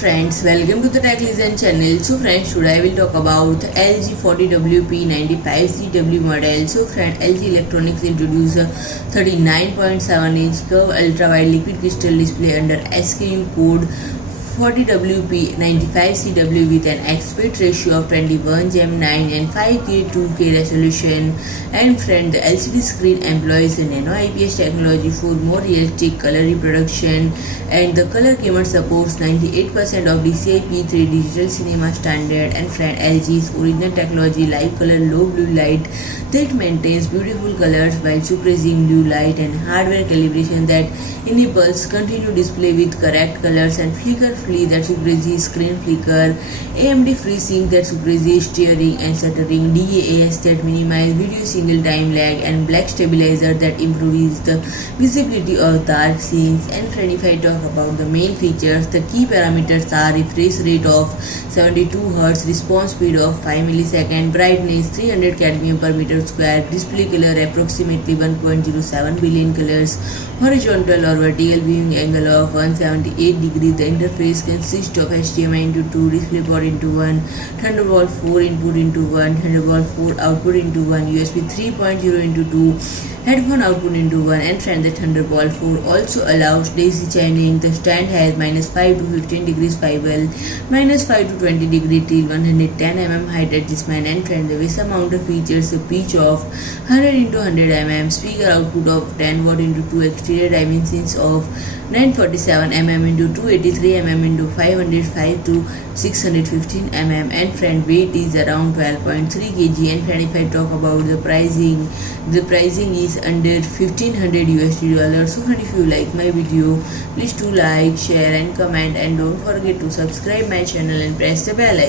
friends, welcome to the Tech Listen channel. So friends, today I will talk about the LG 40WP95C-W model. So friends, LG Electronics introduced a 39.7-inch curved ultra-wide liquid crystal display under SKU code 40WP95C-W with an aspect ratio of 21:9 and 5K2K resolution. And friend, the LCD screen employs a Nano IPS technology for more realistic color reproduction, and the color gamut supports 98% of DCI P3 digital cinema standard. And friend, LG's original technology live color low blue light that maintains beautiful colors while suppressing blue light, and hardware calibration that enables continuous display with correct colors, and flicker free that suppresses screen flicker, AMD FreeSync that suppresses steering and stuttering, DAAS that minimizes video single time lag, and black stabilizer that improves the visibility of dark scenes. And friend, if I talk about the main features, the key parameters are refresh rate of 72 Hz, response speed of 5 milliseconds, brightness 300 cadmium per meter square, display color approximately 1.07 billion colors, horizontal or vertical viewing angle of 178 degrees. The interface consists of HDMI into 2, DisplayPort into 1, Thunderbolt 4 input into 1, Thunderbolt 4 output into 1, USB 3.0 into 2, headphone output into 1. And friend, the Thunderbolt 4 also allows daisy chaining. The stand has -5 to 15 degrees swivel, -5 to 20 degree till 110 mm height adjustment. And friend, the VESA mounter features a pitch of 100 into 100 mm, speaker output of 10 watt into 2, exterior dimensions of 947 mm into 283 mm into 505 to 615 mm. And friend, weight is around 12.3 kg. And friend, if I talk about the pricing is under $1,500 USD. So friend, if you like my video, please do like, share and comment, and don't forget to subscribe my channel and press the bell icon.